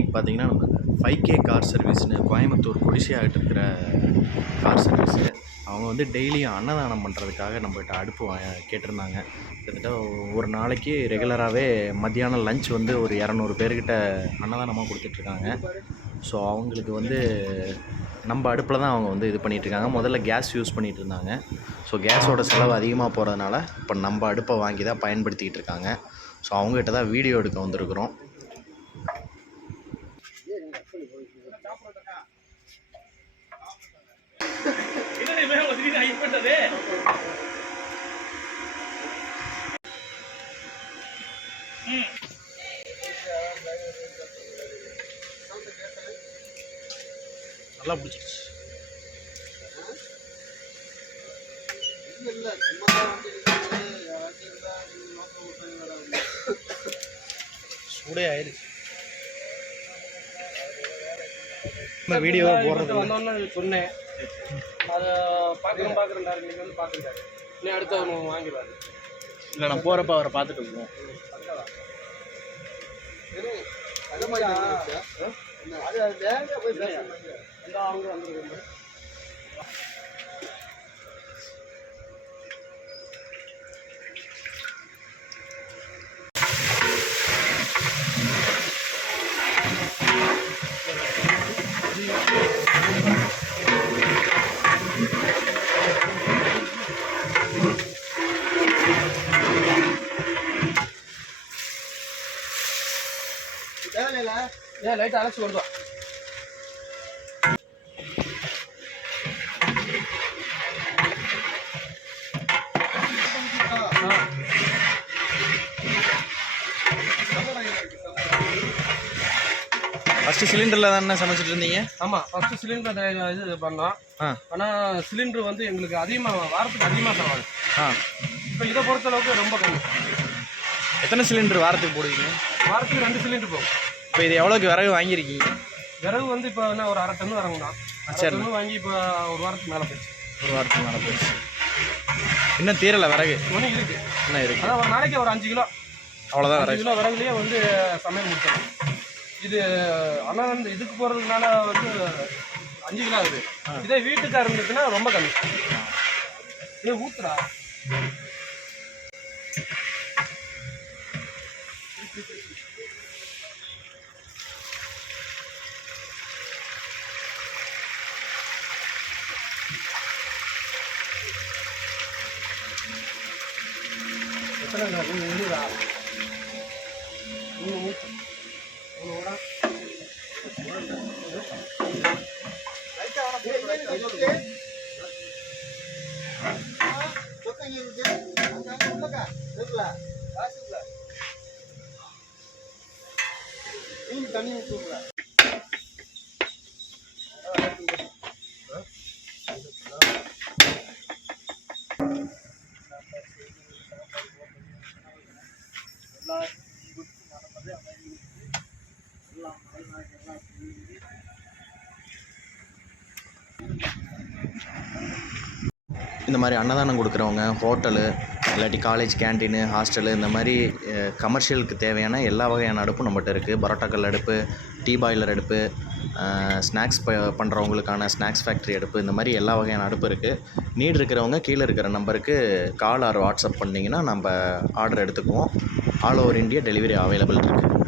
இன்றைக்கி பார்த்திங்கன்னா நம்ம ஃபைவ் கே கார் சர்வீஸ்னு கோயம்புத்தூர் குடிசையாகிட்டு இருக்கிற கார் சர்வீஸு அவங்க வந்து டெய்லியும் அன்னதானம் பண்ணுறதுக்காக நம்மகிட்ட அடுப்பு வா கேட்டிருந்தாங்க. கிட்டத்தட்ட ஒரு நாளைக்கு ரெகுலராகவே மத்தியானம் லஞ்ச் வந்து ஒரு இரநூறு பேர்கிட்ட அன்னதானமாக கொடுத்துட்ருக்காங்க. ஸோ அவங்களுக்கு வந்து நம்ம அடுப்பில் தான் அவங்க வந்து இது பண்ணிகிட்ருக்காங்க முதல்ல கேஸ் யூஸ் பண்ணிகிட்டு இருந்தாங்க ஸோ கேஸோட செலவு அதிகமாக போகிறதுனால இப்போ நம்ம அடுப்பை வாங்கி தான் பயன்படுத்திக்கிட்டு இருக்காங்க ஸோ அவங்ககிட்ட தான் வீடியோ எடுக்க வந்திருக்கிறோம். நல்லா பிடிச்சிருச்சு சூடே ஆயிடுச்சு. நம்ம வீடியோ போடுறது. வந்தோன்னு சொன்னேன். அதை பார்க்குறோம் பார்க்குறேன் இன்னைக்கு வந்து பார்க்குறாரு நீ அடுத்து வாங்கிடுவாரு இல்லை நான் போகிறப்ப அவரை பார்த்துட்டு போவோம் இந்த அவங்க வந்துருக்காங்க. ஏன் லைட் அழைச்சி கொண்டு வா. ஃபஸ்ட்டு சிலிண்டரில் தானே சமைச்சிட்டு இருந்தீங்க? ஆமாம் ஃபஸ்ட்டு சிலிண்டர் இது பண்ணோம். ஆ. ஆனால் சிலிண்டர் வந்து எங்களுக்கு அதிகமாக வாரத்துக்கு அதிகமாக செலவாகுது ஆ. இப்போ இதை பொறுத்த அளவுக்கு ரொம்ப கம்மி. எத்தனை சிலிண்டர் வாரத்துக்கு போடுவீங்க? வாரத்துக்கு ரெண்டு சிலிண்டர் போகும். இப்போ இது எவ்வளோக்கு விறகு வாங்கியிருக்கீங்க? விறகு வந்து இப்போ என்ன ஒரு அரை டன் வரங்கண்ணா அரை சரி. டன் வாங்கி இப்போ ஒரு வாரத்துக்கு மேலே போயிடுச்சு. ஒரு வாரத்துக்கு மேலே போயிடுச்சு. இன்னும் தீரலை விறகு? ஒன்றும் இருக்கு. இன்னும் இருக்கு. அதான் ஒரு நாளைக்கு ஒரு அஞ்சு கிலோ. அவ்வளோதான் விறகு. கிலோ விறகுலயே வந்து சமையல் முடிச்சிடும் இது ஆனால் இந்த இதுக்கு போகிறதுனால வந்து அஞ்சு கிலோ ஆகுது. இதே வீட்டுக்கார இருந்துச்சுன்னா ரொம்ப கம்மி. இது ஊத்துறா. எத்தனை இந்த மாதிரி அன்னதானம் கொடுக்குறவங்க ஹோட்டலு இல்லாட்டி காலேஜ் கேண்டீனு ஹாஸ்டலு இந்த மாதிரி கமர்ஷியலுக்கு தேவையான எல்லா வகையான அடுப்பும் நம்மகிட்ட இருக்குது பரோட்டாக்கல் அடுப்பு டீ பாய்லர் அடுப்பு ஸ்நாக்ஸ் ப பண்ணுறவங்களுக்கான ஸ்நாக்ஸ் ஃபேக்ட்ரி அடுப்பு இந்த மாதிரி எல்லா வகையான அடுப்பு இருக்குது நீட் இருக்கிறவங்க கீழே இருக்கிற நம்பருக்கு கால் ஆர் வாட்ஸ்அப் பண்ணிங்கன்னா நம்ம ஆர்டர் எடுத்துக்குவோம். All over India delivery available இருக்குது